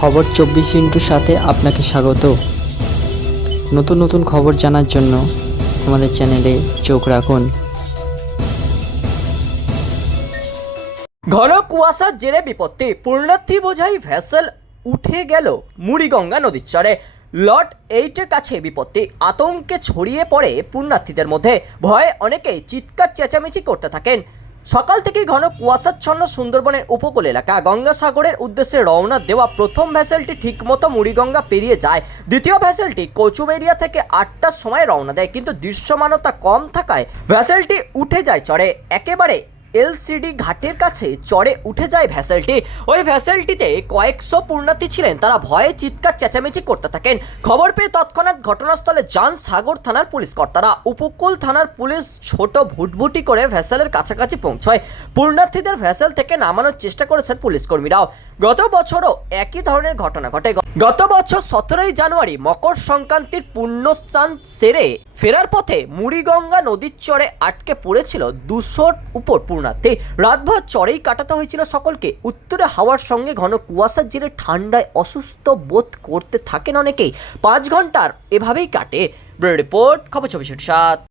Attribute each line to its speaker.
Speaker 1: খবর চব্বিশ ইন্টুর সাথে আপনাকে স্বাগত। নতুন নতুন খবর জানার জন্য আমাদের চ্যানেলে চোখ রাখুন।
Speaker 2: ঘন কুয়াশার জেরে বিপত্তি, পূর্ণার্থী বোঝাই ভ্যাসেল উঠে গেল মুড়িগঙ্গা নদীর চরে। লট এইটের কাছে বিপত্তি, আতঙ্কে ছড়িয়ে পড়ে পুণ্যার্থীদের মধ্যে। ভয়ে অনেকেই চিৎকার চেঁচামেচি করতে থাকেন। সকাল থেকেই ঘন কুয়াশাচ্ছন্ন সুন্দরবনের উপকূল এলাকা। গঙ্গাসাগরের উদ্দেশ্যে রওনা দেওয়া প্রথম ভ্যাসেলটি ঠিকমতো মুড়িগঙ্গা পেরিয়ে যায়। দ্বিতীয় ভ্যাসেলটি কচুবেরিয়া থেকে আটটার সময় রওনা দেয়, কিন্তু দৃশ্যমানতা কম থাকায় ভ্যাসেলটি উঠে যায় চড়ে। একেবারে এলসিডি ঘাটের কাছে চড়ে উঠে যায় ভ্যাসেলটি। ওই ভ্যাসেলটিতে কয়েকশো পুণ্যার্থী ছিলেন। তারা ভয়ে চিৎকার, চেঁচামেচি করতে থাকেন। খবর পেয়ে তৎক্ষণাৎ ঘটনাস্থলে যান সাগর থানার পুলিশ কর্তারা। উপকূল থানার পুলিশ ছোট ভুটভুটি করে ভ্যাসেলের কাছাকাছি পৌঁছয়। পুণ্যার্থীদের ভ্যাসেল থেকে নামানোর চেষ্টা করেছেন পুলিশ কর্মীরাও। গত বছরও একই ধরনের ঘটনা ঘটে। গত বছর সতেরোই জানুয়ারি মকর সংক্রান্তির পুণ্যস্থান সেরে ফেরার পথে মুড়িগঙ্গা নদীর চরে আটকে পড়েছিল দুশোর উপর পূর্ণাতে রাতভর চরেই কাটাতে হয়েছিল সকলকে। উত্তরে হাওয়ার সঙ্গে ঘন কুয়াশার জেরে ঠান্ডায় অসুস্থ বোধ করতে থাকেন অনেকেই। পাঁচ ঘণ্টার এভাবেই কাটে। রিপোর্ট, খবর ছবি সাত।